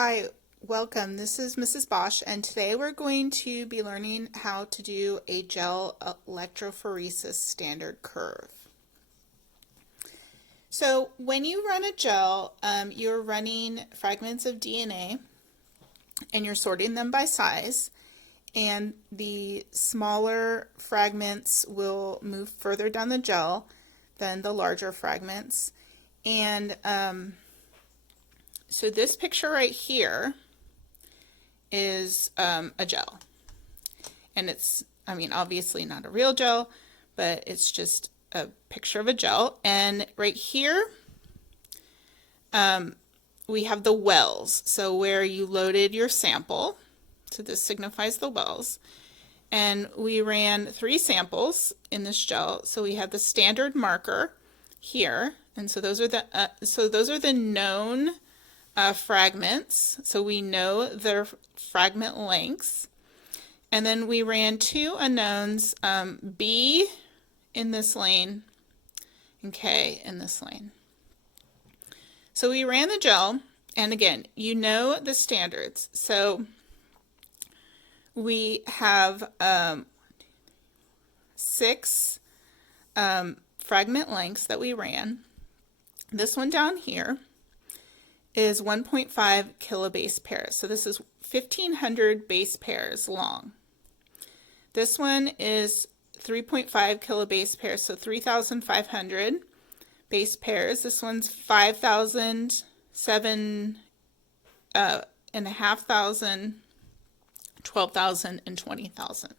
Hi, welcome. This is Mrs. Bosch, and today we're going to be learning how to do a gel electrophoresis standard curve. So when you run a gel, you're running fragments of DNA and you're sorting them by size, and the smaller fragments will move further down the gel than the larger fragments. And so this picture right here is a gel, and it's, obviously not a real gel, but it's just a picture of a gel. And right here we have the wells, so where you loaded your sample. So this signifies the wells, and we ran 3 samples in this gel. So we have the standard marker here, and so those are the known fragments, so we know their fragment lengths. And then we ran 2 unknowns, B in this lane and K in this lane. So we ran the gel, and again, you know the standards. So we have 6 fragment lengths that we ran. This one down here is 1.5 kilobase pairs. So this is 1,500 base pairs long. This one is 3.5 kilobase pairs, so 3,500 base pairs. This one's 5,000, 7,500, 12,000, and 20,000.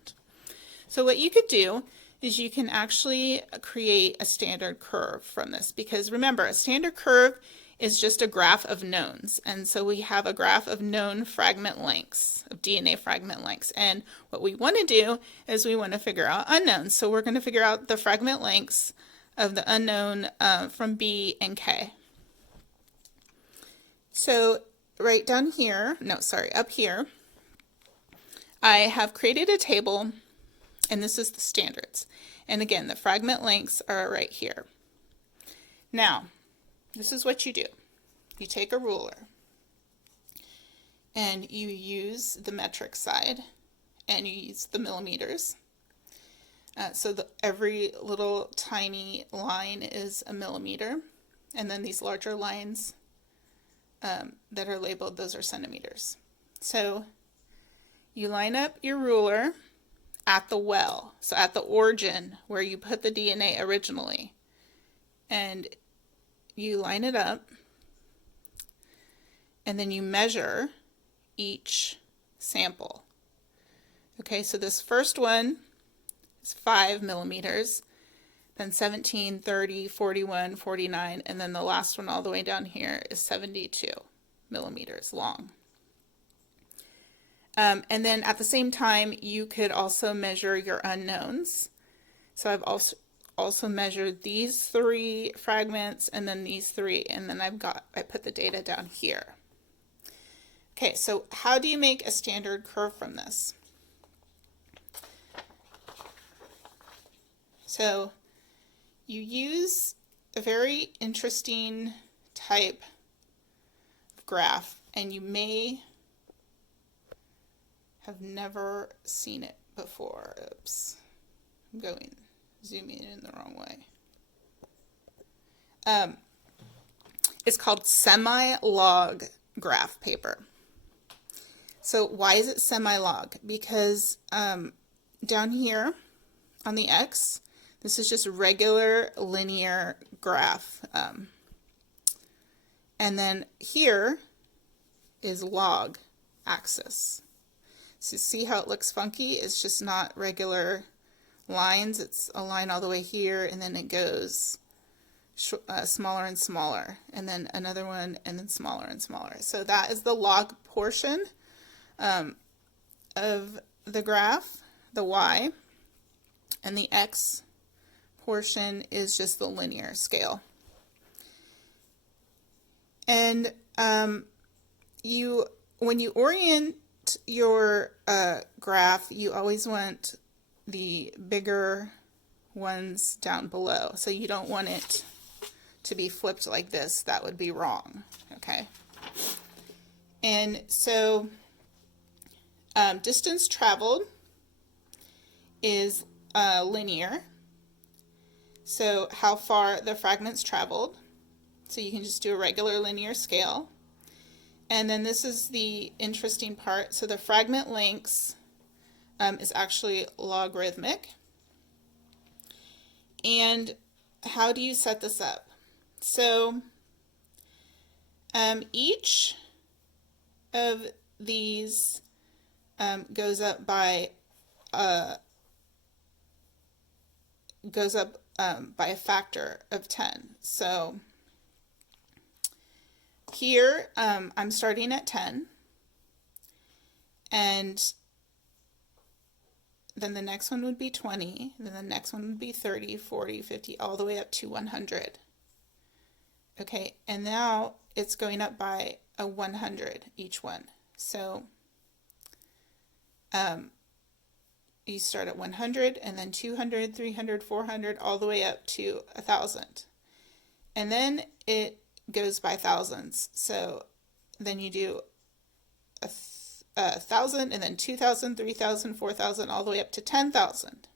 So what you could do is you can actually create a standard curve from this, because remember, a standard curve is just a graph of knowns. And so we have a graph of known fragment lengths, of DNA fragment lengths. And what we want to do is we want to figure out unknowns. So we're going to figure out the fragment lengths of the unknown from B and K. So right down here, up here, I have created a table, and this is the standards. And again, the fragment lengths are right here. Now, this is what you do. You take a ruler and you use the metric side, and you use the millimeters. So every little tiny line is a millimeter, and then these larger lines that are labeled, those are centimeters. So you line up your ruler at the well, so at the origin where you put the DNA originally, and you line it up, and then you measure each sample. Okay, so this first one is 5 millimeters, then 17, 30, 41, 49, and then the last one all the way down here is 72 millimeters long. And then at the same time, you could also measure your unknowns. So I've also measured these 3 fragments, and then these 3, and then I put the data down here. Okay, so how do you make a standard curve from this? So you use a very interesting type of graph, and you may have never seen it before. Oops, I'm zooming in the wrong way. It's called semi-log graph paper. So why is it semi-log? Because down here on the X, this is just regular linear graph. And then here is log axis. So see how it looks funky? It's just not regular lines. It's a line all the way here, and then it goes smaller and smaller, and then another one, and then smaller and smaller. So that is the log portion of the graph, the Y, and the X portion is just the linear scale. And when you orient your graph, you always want the bigger ones down below. So you don't want it to be flipped like this. That would be wrong. Okay. And so distance traveled is linear. So how far the fragments traveled. So you can just do a regular linear scale. And then this is the interesting part. So the fragment lengths is actually logarithmic. And how do you set this up? So each of these goes up by a factor of 10. So here I'm starting at 10, and then the next one would be 20, and then the next one would be 30, 40, 50, all the way up to 100. Okay, and now it's going up by a 100 each one. So you start at 100, and then 200, 300, 400, all the way up to 1,000. And then it goes by thousands. So then you do 1,000, and then 2,000, 3,000, 4,000, all the way up to 10,000.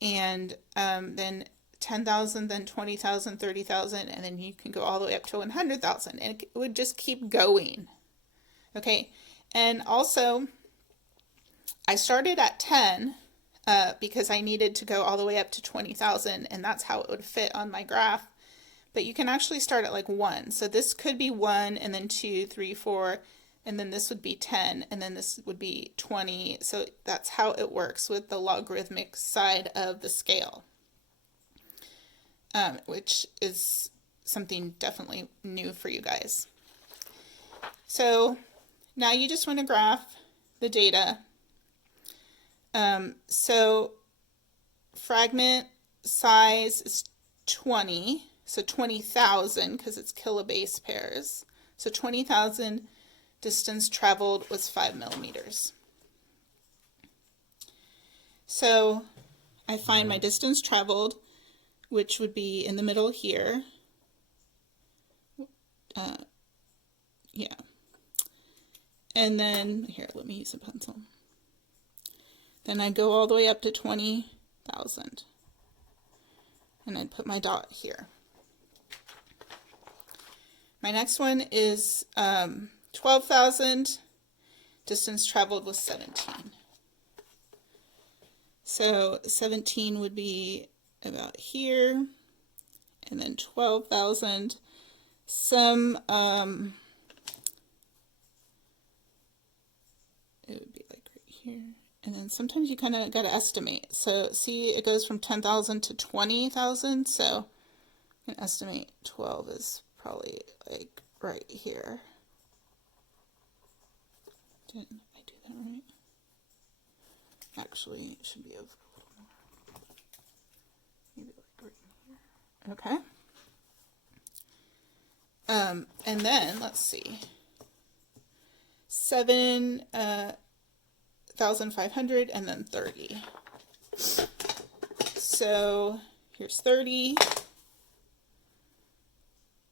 And then 10,000, then 20,000, 30,000, and then you can go all the way up to 100,000, and it would just keep going. Okay, and also I started at 10 because I needed to go all the way up to 20,000, and that's how it would fit on my graph. But you can actually start at like 1. So this could be 1, and then 2, 3, 4, and then this would be 10, and then this would be 20. So that's how it works with the logarithmic side of the scale, which is something definitely new for you guys. So now you just want to graph the data. So fragment size is 20, so 20,000 because it's kilobase pairs. So 20,000 distance traveled was 5 millimeters. So I find my distance traveled, which would be in the middle here. Yeah. And then, here, let me use a pencil. Then I go all the way up to 20,000. And I'd put my dot here. My next one is 12,000. Distance traveled was 17. So 17 would be about here. And then 12,000. Some, it would be like right here. And then sometimes you kind of got to estimate. So see, it goes from 10,000 to 20,000. So you can estimate 12 is probably like right here. Didn't I do that right? Actually, it should be over a little more. Maybe like right here. Okay. And then let's see. 7,500 and then 30. So here's 30.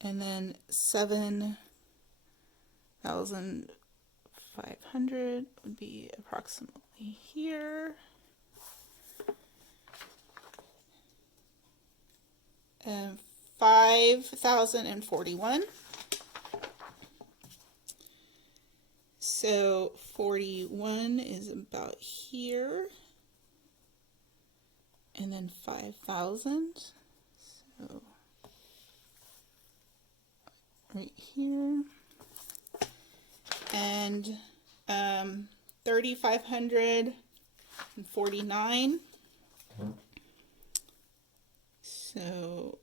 And then 7,500 would be approximately here. 5,041. So 41 is about here. And then 5,000. So right here. And 3,549. So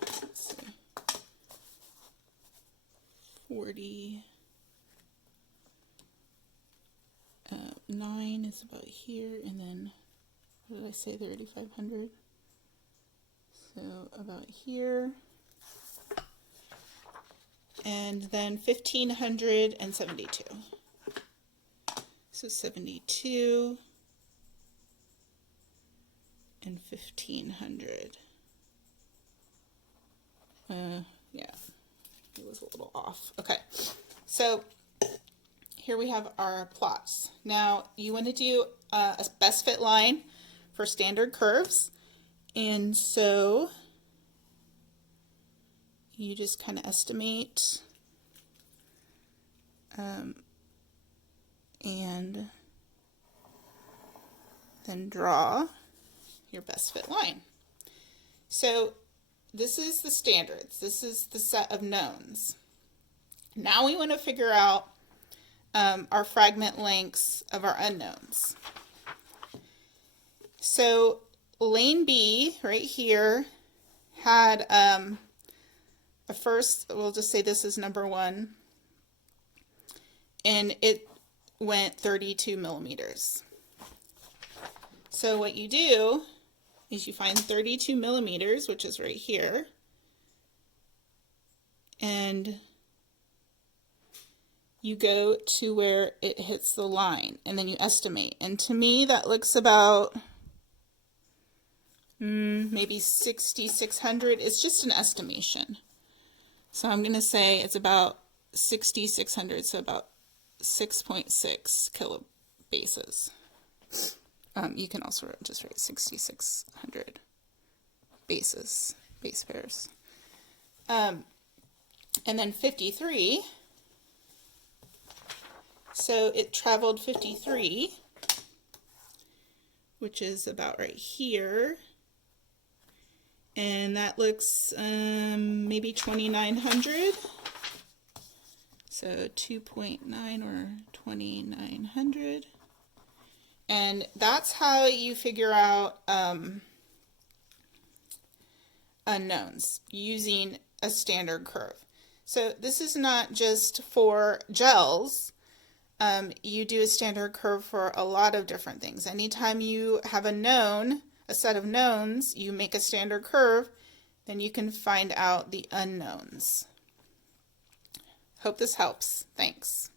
let's see. 49 is about here, and then what did I say? 3,500. So about here. And then 1,572. So 72 and 1,500. Yeah, it was a little off. Okay, so here we have our plots. Now you want to do a best fit line for standard curves, and so you just kind of estimate and then draw your best fit line. So this is the standards. This is the set of knowns. Now we want to figure out our fragment lengths of our unknowns. So lane B right here had a first, we'll just say this is number 1, and it went 32 millimeters. So what you do is you find 32 millimeters, which is right here, and you go to where it hits the line, and then you estimate. And to me, that looks about maybe 6,600. It's just an estimation. So I'm going to say it's about 6,600, so about 6.6 kilobases. You can also just write 6,600 base pairs. And then 53, so it traveled 53, which is about right here, and that looks maybe 2,900, so 2.9 or 2,900. And that's how you figure out unknowns using a standard curve. So this is not just for gels. You do a standard curve for a lot of different things. Anytime you have a known, a set of knowns, you make a standard curve, then you can find out the unknowns. Hope this helps. Thanks.